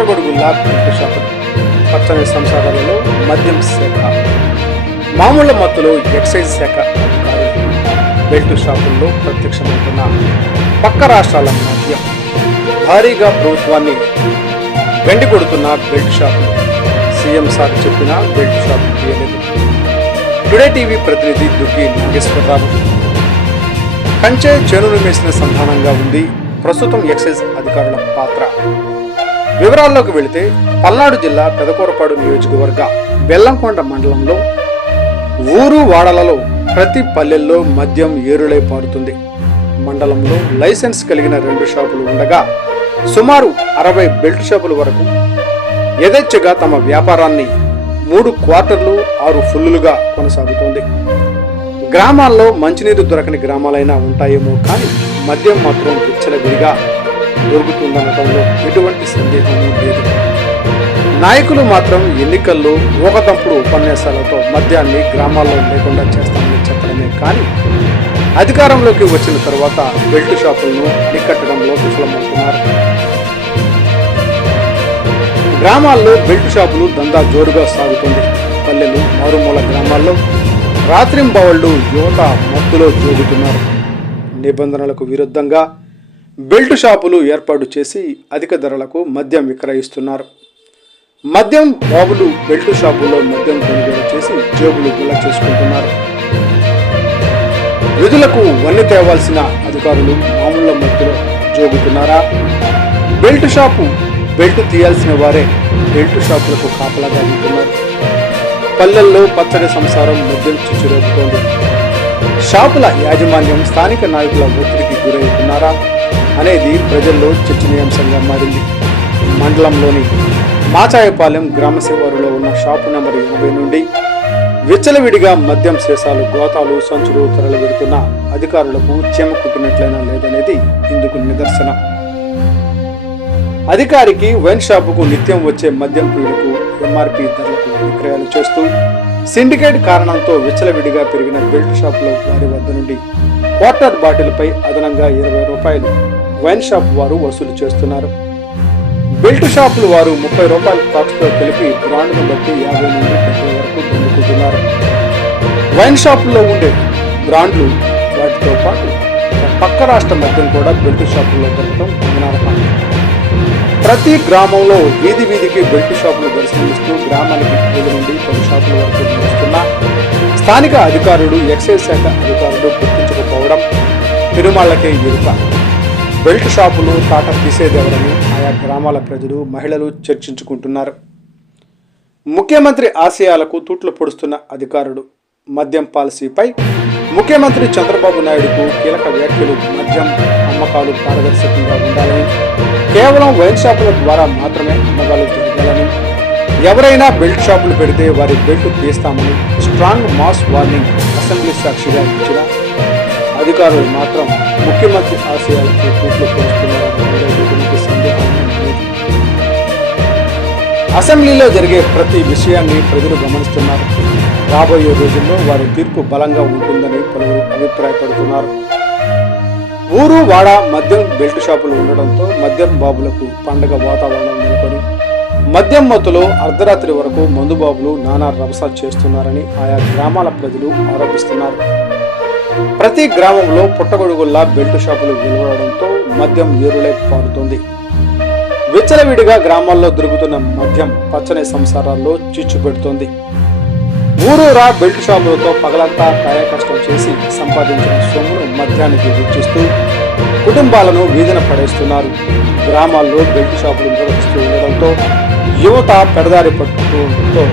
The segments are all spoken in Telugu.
పుట్టగొడుగుల్లా బెల్ట్ శాతం పచ్చని సంసారాలలో మద్యం శాఖ. మామూలు మత్తులో ఎక్సైజ్ శాఖ అధికారులు బెల్ట్ షాపుల్లో ప్రత్యక్షమవుతున్న పక్క రాష్ట్రాల మద్యం. భారీగా ప్రభుత్వాన్ని వెండి కొడుతున్న బెల్ట్ షాపులు సీఎం సార్ చెప్పిన బెల్ట్ షాప్ తీయలేదు. టుడే టీవీ ప్రతినిధి దుగ్గి నాగేశ్వరరావు. కంచె చేనులు వేసిన సంధానంగా ఉంది ప్రస్తుతం ఎక్సైజ్ అధికారుల పాత్ర. వివరాల్లోకి వెళితే పల్నాడు జిల్లా పెదకూరపాడు నియోజకవర్గ బెల్లంకొండ మండలంలో ఊరు వాడలలో ప్రతి పల్లెల్లో మద్యం ఏరులై పారుతుంది. మండలంలో లైసెన్స్ కలిగిన రెండు షాపులు ఉండగా సుమారు అరవై బెల్ట్ షాపుల వరకు యథేచ్ఛగా తమ వ్యాపారాన్ని మూడు క్వార్టర్లు ఆరు ఫుల్లులుగా కొనసాగుతోంది. గ్రామాల్లో మంచినీరు దొరకని గ్రామాలైనా ఉంటాయేమో కానీ మద్యం మాత్రం విచ్చలవిడిగా దొరుకుతుందనటంలో ఎటువంటి సందేహము లేదు. నాయకులు మాత్రం ఎన్నికల్లో ఊకదంపుడు ఉపన్యాసాలతో మద్యాన్ని గ్రామాల్లో లేకుండా చేస్తామని చెప్పడమే కానీ అధికారంలోకి వచ్చిన తర్వాత బెల్ట్ షాపులను నిక్కట్టడంలో విఫలమవుతున్నారు. గ్రామాల్లో బెల్ట్ షాపులు దందా జోరుగా సాగుతుంది. పల్లెలు మారుమూల గ్రామాల్లో రాత్రింబవళ్ళు యువత మత్తులో జోగుతున్నారు. నిబంధనలకు విరుద్ధంగా బెల్ట్ షాపులు ఏర్పాటు చేసి అధిక ధరలకు మద్యం విక్రయిస్తున్నారు. మద్యం బాబులు బెల్ట్ షాపుల్లో మద్యం కొనుగోలు చేసి జేబులు గుల్ల చేసుకుంటున్నారు. విధులకు వన్నె తేవాల్సిన అధికారులు మామూళ్ళ మధ్యలో జోగుతున్నారా? బెల్ట్ షాపు బెల్ట్ తీయాల్సిన వారే బెల్ట్ షాపులకు కాపలాగా ఉంటున్నారు పల్లెల్లో పచ్చడి సంసారం మద్యం చుచ్చురేపుతోంది. షాపుల యాజమాన్యం స్థానిక నాయకుల ఒత్తిడికి గురవుతున్నారా? అనేది ప్రజల్లో చర్చనీయాంశంగా మారింది. మండలంలోని మాచాయపాలెం గ్రామ శివారులో ఉన్న షాపు నెంబర్ ఎనభై నుండి విచ్చలవిడిగా మద్యం శేషాలు గోతాలు సంచులు తరలివెడుతున్న అధికారులకు చీమ కుట్టినట్లయినా లేదనేది ఇందుకు నిదర్శనం. అధికారికి వైన్ షాపుకు నిత్యం వచ్చే మద్యం పీడుకు ఎంఆర్పి ధరలకు విక్రయాలు చేస్తూ సిండికేట్ కారణంతో విచ్చలవిడిగా పెరిగిన బెల్ట్ షాపులో వారి వద్ద నుండి క్వార్టర్ బాటిల్పై అదనంగా ఇరవై రూపాయలు వైన్ షాప్ వారు వసూలు చేస్తున్నారు. బెల్ట్ షాపులు వారు ముప్పై రూపాయల ఖర్చుతో కలిపి బ్రాండ్ను బట్టి యాభై నుండి డెబ్బై వరకు పొందుకుంటున్నారు. వైన్ షాపుల్లో ఉండే బ్రాండ్లు వాటితో పాటు పక్క రాష్ట్ర మద్యం కూడా బెల్ట్ షాపుల్లో దొరకడం గమనార్హం. ప్రతి గ్రామంలో వీధి వీధికి బెల్ట్ షాపులు దర్శనమిస్తూ గ్రామానికి ఐదు నుండి పది షాపుల వరకు నడుస్తున్న స్థానిక అధికారులు ఎక్సైజ్ శాఖ అధికారులు గుర్తించకపోవడం పెరుమాళ్ళకే ఎరుక బెల్ట్ షాపులు టాటా తీసేదెవరని ఆయా గ్రామాల ప్రజలు మహిళలు చర్చించుకుంటున్నారు. ముఖ్యమంత్రి ఆశయాలకు తూట్లు పొడుస్తున్న అధికారులు. మద్యం పాలసీపై ముఖ్యమంత్రి చంద్రబాబు నాయుడుకు కీలక వ్యాఖ్యలు మద్యం అమ్మకాలు పారదర్శకంగా ఉండాలని కేవలం వైన్ షాపుల ద్వారా మాత్రమే అమ్మకాలు జరగాలని ఎవరైనా బెల్ట్ షాపులు పెడితే వారి బెల్ట్ తీస్తామని స్ట్రాంగ్ మాస్ వార్నింగ్ అసెంబ్లీ సాక్షిగా ఇచ్చిన అధికారులు మాత్రం ముఖ్యమంత్రి ఆశయాలకు తూట్లు పొడుస్తున్నారని సందేహం అసెంబ్లీలో జరిగే ప్రతి విషయాన్ని ప్రజలు గమనిస్తున్నారు. రాబోయే రోజుల్లో వారి తీర్పు బలంగా ఉంటుందని పలువురు అభిప్రాయపడుతున్నారు. ఊరు వాడ మద్యం బెల్ట్ షాపులు ఉండడంతో మద్యం బాబులకు పండగ వాతావరణం నెలకొని మద్యం మత్తులో అర్ధరాత్రి వరకు మందు బాబులు నానా రభస చేస్తున్నారని ఆయా గ్రామాల ప్రజలు ఆరోపిస్తున్నారు. ప్రతి గ్రామంలో పుట్టగొడుగుల్లా బెల్ట్ షాపులు వెలువడంతో మద్యం ఏరులై పారుతుంది. విచ్చలవిడిగా గ్రామాల్లో దొరుకుతున్న మద్యం పచ్చని సంసారాల్లో చిచ్చు పెడుతోంది. ఊరూరా బెల్ట్ షాపులతో పగలంతా కాయకష్టం చేసి సంపాదించిన సొమ్మును మద్యానికి వెచ్చిస్తూ కుటుంబాలను వీధిన పడేస్తున్నారు. గ్రామాల్లో బెల్ట్ షాపులు నిర్వహిస్తూ ఉండడంతో యువత పెడదారి పట్టుకోవడంతో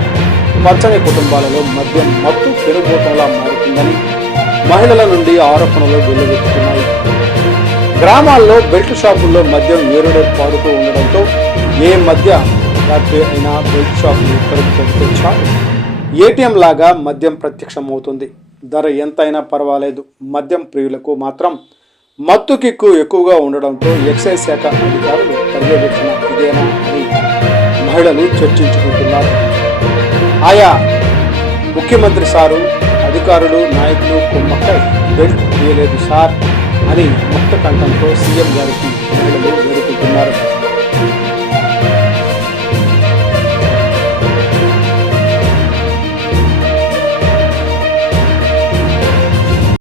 పచ్చని కుటుంబాలలో మద్యం మత్తు పెనుభూతంలా మారుతుందని మహిళల నుండి ఆరోపణలు వెల్లువెత్తుతున్నాయి గ్రామాల్లో బెల్ట్ షాపుల్లో మద్యం ఏరుడే పారుతూ ఉండడంతో ఏ మధ్య రాత్రి అయినా బెల్ట్ షాపులు ఇక్కడికి ఏటీఎం లాగా మద్యం ప్రత్యక్షమవుతుంది. ధర ఎంతైనా పర్వాలేదు. మద్యం ప్రియులకు మాత్రం మత్తు కిక్కు ఎక్కువగా ఉండడంతో ఎక్సైజ్ శాఖ అధికారులు పర్యవేక్షణ ఇదేనా అని మహిళలు చర్చించుకుంటున్నారు. ఆయా ముఖ్యమంత్రి సారు అధికారులు నాయకులు కుమ్మక్కై బెల్ట్ తీయలేదు సార్ అని ముక్త కంఠంతో సీఎం గారికి మహిళలు వేడుకుంటున్నారు